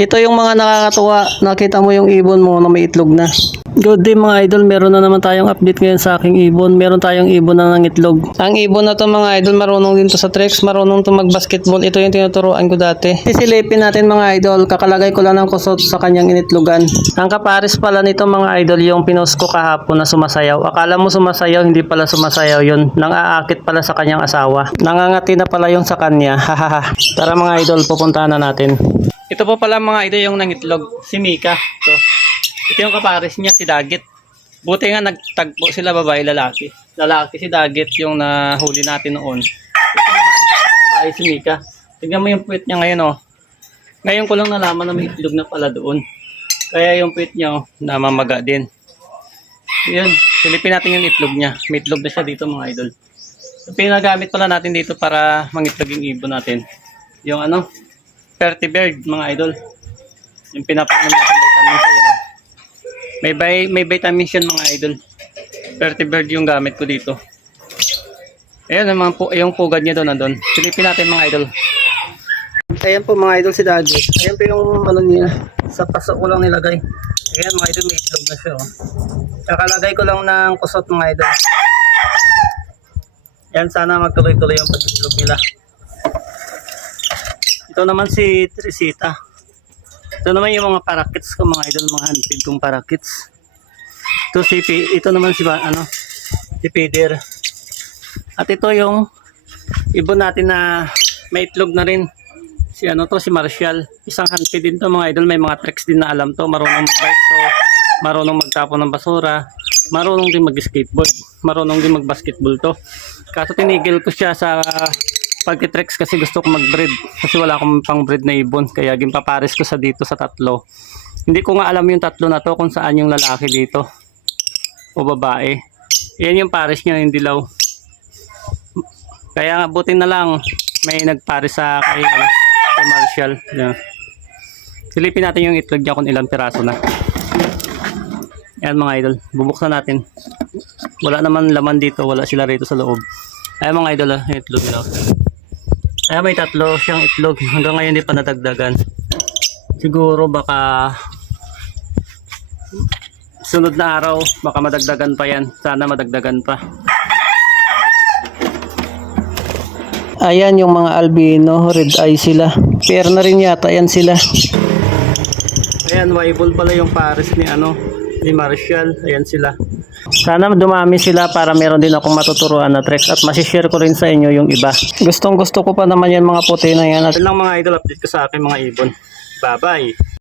Ito yung mga nakakatuwa. Nakita mo yung ibon mo na may itlog na. Good day mga idol, meron na naman tayong update ngayon sa aking ibon. Meron tayong ibon na ng itlog. Ang ibon na to mga idol, marunong din to sa tricks, marunong to mag-basketball. Ito yung tinuturoan ko dati. Sisilipin natin mga idol, kakalagay ko lang ng kusot sa kanyang initlogan. Ang kapares pala nito mga idol, yung pinost ko kahapon na sumasayaw. Akala mo sumasayaw, hindi pala sumasayaw yun. Nang aakit pala sa kanyang asawa. Nangangati na pala yung sa kanya. Hahaha. Tara mga idol, pupuntahan na natin. Ito po pala mga idol yung nangitlog. Si Mika. Ito. Ito yung kapares niya, si Dagit. Buti nga nagtagpo sila babae lalaki. Lalaki si Dagit yung nahuli natin noon. Ito naman, ay si Mika. Tignan mo yung puwit niya ngayon oh. Ngayon ko lang nalaman na may itlog na pala doon. Kaya yung puwit niya oh, namamaga din. Yun, silipin natin yung itlog niya. May itlog na siya dito mga idol. Pinagamit pala natin dito para mangitlog yung ibon natin. Yung ano, Ferty Bird mga idol. Yung yun. May, bay, may vitamins yan mga idol. Ferty Bird yung gamit ko dito. Ayan naman po, yung pugad niya doon nandun. Silipin natin mga idol. Ayan po mga idol si Daddy. Ayan po yung ano niya. Sa paso ko lang nilagay. Ayan mga idol, may itlog na siya. Oh. Kakalagay ko lang ng kusot mga idol. Yan sana magtuloy-tuloy yung pag-itlog nila. Ito naman si Trisita. Ito naman yung mga parakits ko mga idol, mga handpid kong parakits. Ito si P, ito naman si ano, si Peter. At ito yung ibon natin na may itlog na rin. Si ano to, si Marshall. Isang handpid din to mga idol, may mga tricks din na alam to. Marunong mag-bike to, marunong magtapon ng basura, marunong din mag-skateboard, marunong din mag-basketball to. Kaso tinigil ko siya sa pagtitrex kasi gusto ko mag-breed. Kasi wala akong pang-breed na ibon kaya gimpapares ko sa dito sa tatlo. Hindi ko nga alam yung tatlo na to kung saan yung lalaki dito. O babae. Yan yung pares niya yung dilaw. Kaya buti na lang may nagpares sa kay, ano, kay Marshall. Yan. silipin natin yung itlog niya kung ilang piraso na. Yan mga idol. Bubuksan natin. Wala naman laman dito wala sila rito sa loob. Ay mga idol ah, itlog nila ay may tatlo siyang itlog. Hanggang ngayon hindi pa nadagdagan. Siguro baka sunod na araw baka madagdagan pa yan. Sana madagdagan pa. Ayan yung mga albino, red eye sila. Pair na rin yata yan sila. Ayan, Weibol pala yung pares ni ano, ni Marshall. Ayan sila. Sana dumami sila para meron din akong matuturuan na tricks at masishare ko rin sa inyo yung iba. Gustong gusto ko pa naman yan mga puti na yan. At yun lang mga idol update ko sa akin mga ibon. Bye bye!